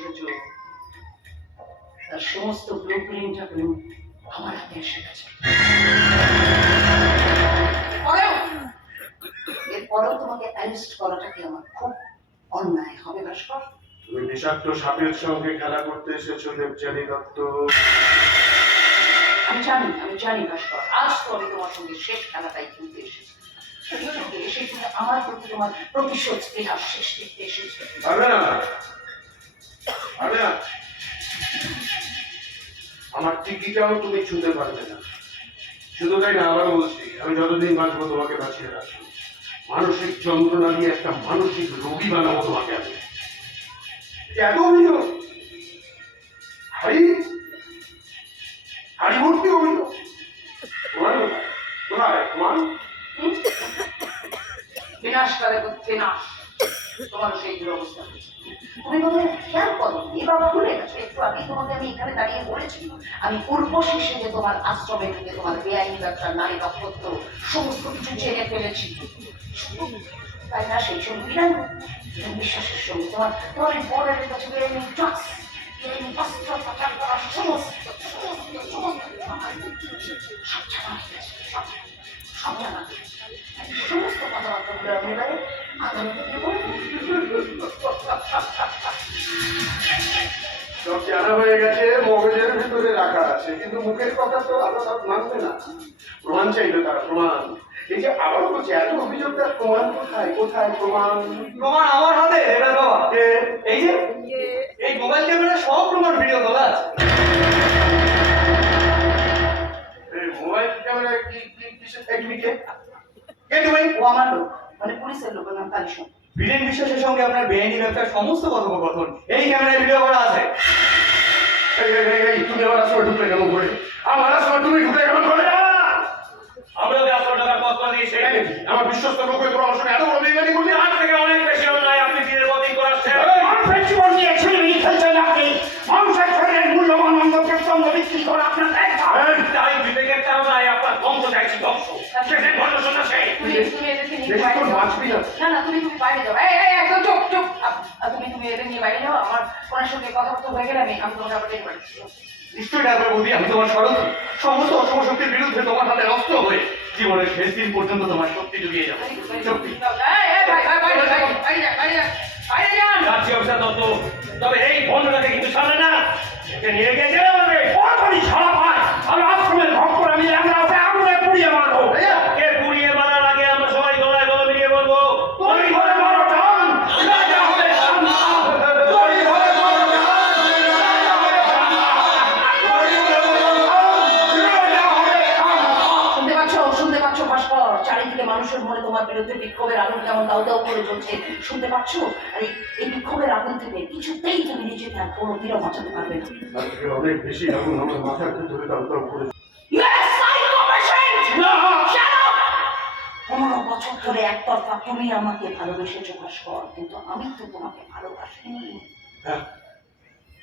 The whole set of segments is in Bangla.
বসেছো, তার সমস্ত ব্লু প্রিন্ট এখন আমার হাতে এসে গেছে। এরপরেও তোমাকে অ্যারেস্ট করাটা কি আমার খুব অন্যায় হবে ভাস্কর? তুমি বিষাক্ত সাপের সঙ্গে খেলা করতে এসেছো দেবযানী দত্ত। আমি জানি ভাস্কর, আজ তো আমি তোমার সঙ্গে শেষ খেলাটাই খেলতে এসেছি। এসে কিন্তু আমার প্রতি তোমার প্রতিশোধ স্পৃহা শেষ দেখতে এসেছে। আমার টিকিটাও তুমি ছুঁতে পারবে না। শুধু তাই না, আবার বলছি, আমি যতদিন বাঁচবো তোমাকে বাঁচিয়ে রাখবো। মানসিক যন্ত্রণা দিয়ে একটা মানসিক রোগী বানাবো তোমাকে আমি। এত অভিযোগ, হাড়ি ভর্তি অভিযোগ। বিনাশকালে বিনাশ, তোমার সেই দুরবস্থা হয়েছে। তুমি বলে খেয়াল করো, এবার ভুলে গেছো। একটু আগে তোমাকে আমি এখানে দাঁড়িয়ে বলেছি, আমি উর্বশী সেজে তোমার আশ্রমে ঢুকে তোমার বেআইনি ব্যবসা, নারী নক্ষত্র সমস্ত কিছু জেনে ফেলেছি। তাই না সেই সঙ্গে বিরাট বিশ্বাসের সঙ্গে তোমার তোমার এই বর্ডারের কাছে বেআইনি ড্রাগস, বেআইনি অস্ত্র পাচার করার সমস্ত সব জানা হয়ে গেছে, সব জানা হয়ে গেছে। সমস্ত কথাবার্তাগুলো আমি এবারে আদালতে দিয়ে বলবো। সব জানা হয়ে গেছে, মগজের ভিতরে রাখা আছে, কিন্তু মুখের কথা তো আলাদা মানবে না। প্রমাণ চাইবে তারা, প্রমাণ। এই যে আবার বলছে এত অভিযোগ, তার প্রমাণ কোথায়? কোথায় প্রমাণ? প্রমাণ আমার হাতে। এটা বাবা, এই যে এই মোবাইল ক্যামেরা সব প্রমাণ ভিডিও তোলা আছে। এই মোবাইল ক্যামেরা কি কিসের টেকনিকে? কে তুমি? ও আমার লোক, মানে পুলিশের লোক, নাম কালিশন। বীরেন বিশ্বাসের সঙ্গে আপনার বেআইনি ব্যবসার সমস্ত কথোপকথন এই ক্যামেরায় ভিডিও করা আছে। তুমি আমার আসলে ঢুকলে কেমন করে? আমার আসলে তুমি ঢুকলে কেমন করে? আমরা যে আসল টাকার পথ করে দিয়েছি, আমার বিশ্বস্ত লোক হয়ে তোমার সঙ্গে এত বড় বেইমানি করলি? তার থেকে অনেক বেশি অন্যায় আপনি দিনের পর দিন করাচ্ছেন। মানুষের জীবন নিয়ে ছেলেমেয়ে খেলছেন আপনি। মানুষের শরীরের মূল্যবান অঙ্গকে সঙ্গ বিক্রি করে আপনার তাই বিবেকের কারণে আপনার ধ্বংস চাইছি, ধ্বংস। শেষের ধ্বংস শোনা সেই। তুমি এদেরকে নিয়ে বাইরে যাও। না তুমি বাইরে যাও। একদম চুপ চুপ। তুমি এদের নিয়ে বাইরে যাও। আমার ওনার সঙ্গে কথাবার্তা হয়ে গেলে আমি তোমাকে আবার ডেকে পাঠাচ্ছি। নিশ্চয়ই ডাক্তার বৌদি, আমি তোমার সারথি। সমস্ত অশুভ শক্তির বিরুদ্ধে তোমার হাতে অস্ত্র হয়ে জীবনের শেষ দিন পর্যন্ত তোমার শক্তি জুগিয়ে যাবে। শক্তি যাচ্ছি অফিসার দত্ত, তবে এই বন্ধটাকে কিন্তু ছাড়ে না। একে নিয়ে গিয়ে জেলে মারবে। ওখানে ছাড়া পায় আর আশ্রমের ভক্তরা আমি আমরা ওকে আগুনে পুড়িয়ে মারবো। কে পুড়িয়ে মারার আগে আমরা সবাই গলায় গলা মিলিয়ে বলবো, তৈরি করে মারো টান, রাজা হবে শান্তা। তৈরি করে মারো টান, রাজা হবে শান্তা। তৈরি করে মারো টান, রাজা হবে শান্তা। শুনতে পাচ্ছ ভাস্কর? চারিদিকে মানুষের মনে তোমার বিরুদ্ধে বিক্ষোভের আগুন কেমন দাউ দাউ করে জ্বলছে, শুনতে পাচ্ছ? আর এই বিক্ষোভের আগুন থেকে কিছুতেই তুমি নিজেকে আর কোনোদিনও বাঁচাতে পারবে না। আজকে অনেক বেশি আগুন আমার মাথার ভিতরে দাউ করে। 15 বছর ধরে একতরফা তুমি আমাকে ভালোবেসেছো ভাস্কর, কিন্তু আমি তো তোমাকে ভালোবাসিনি। হ্যাঁ,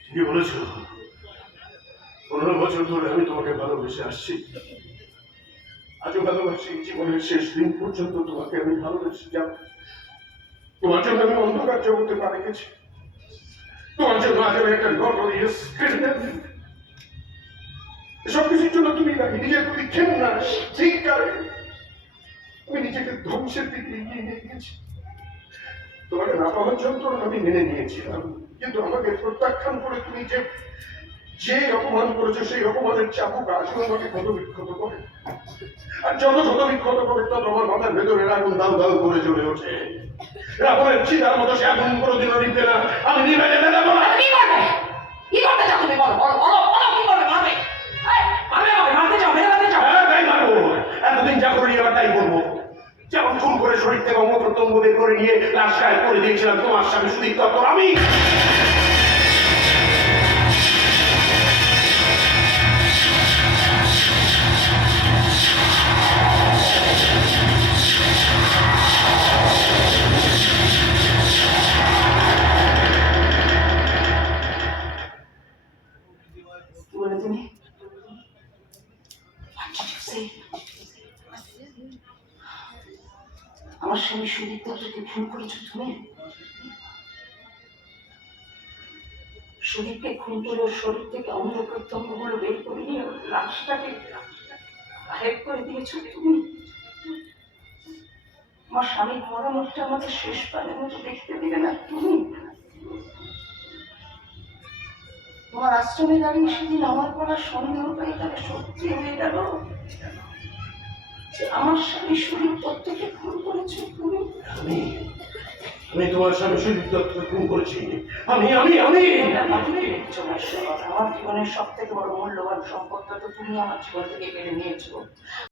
ঠিকই বলেছ। 15 বছর ধরে আমি তোমাকে ভালোবেসে আসছি, আজও ভালোবাসি। জীবনের শেষ দিন পর্যন্ত তোমাকে আমি ভালোবেসে যাব। তোমার জন্য আমি অন্ধকার জগতে পা রেখেছি। তোমার জন্য আজ আমি একটা নটোরিয়াস ক্রিমিনাল। এসব কিছুর জন্য তুমি নাকি নিজের প্রতি ঘেন্না, ধিক্কারে আমি নিজেকে ধ্বংসের দিকে এগিয়ে নিয়ে গেছি। তোমাকে না পাওয়ার যন্ত্রণা আমি মেনে নিয়েছিলাম, কিন্তু আমাকে প্রত্যাখ্যান করে তুমি যে অপমান করেছো, সেই অপমানের চাবুক আজও আমাকে ক্ষত বিক্ষত করে। আর যত ক্ষত বিক্ষত করে তত আমার মাথার ভেতরে আগুন দাউ দাউ করে জ্বলে ওঠে। রাবণের চিতার মতো সে আগুন কোনোদিনও নিভবে না, আমি নিভে যেতে দেবো না। কি করবে? কি করতে চাও তুমি? বলো বলো বলো বলো, কি করবে? মারবে? মারতে চাও? মেরে মারতে চাও? হ্যাঁ, তাই মারবো। এতদিন যা করি এবার তাই করবো। যেমন খুন করে শরীর থেকে অঙ্গ প্রত্যঙ্গ বের করে নিয়ে লাশ গায়ে করে দিয়েছিলাম তোমার স্বামী সুদীপ দত্ত, আমি আমার স্বামী সুদীপ দত্তকে খুন করেছো তুমি? সুদীপকে খুন করে ওর শরীর থেকে অঙ্গ প্রত্যঙ্গগুলো বের করে নিয়ে ওর লাশটাকে গায়েব করে দিয়েছ তুমি। আমার স্বামীর মরা মুখটা আমাকে শেষ পানের মতো দেখতে দিবে না তুমি। তোমার আশ্রমে দাঁড়িয়ে সেদিন আমার করার সন্দেহটাই তাহলে সত্যি হয়ে গেল যে আমার স্বামী সুদীপ দত্তকে খুন করেছো তুমি। আমি তোমার স্বামী সুদীপ দত্তকে খুন করেছি। আমি আমার জীবনের সব থেকে বড় মূল্যবান সম্পদটা তো তুমি আমার জীবন থেকে কেড়ে নিয়েছো।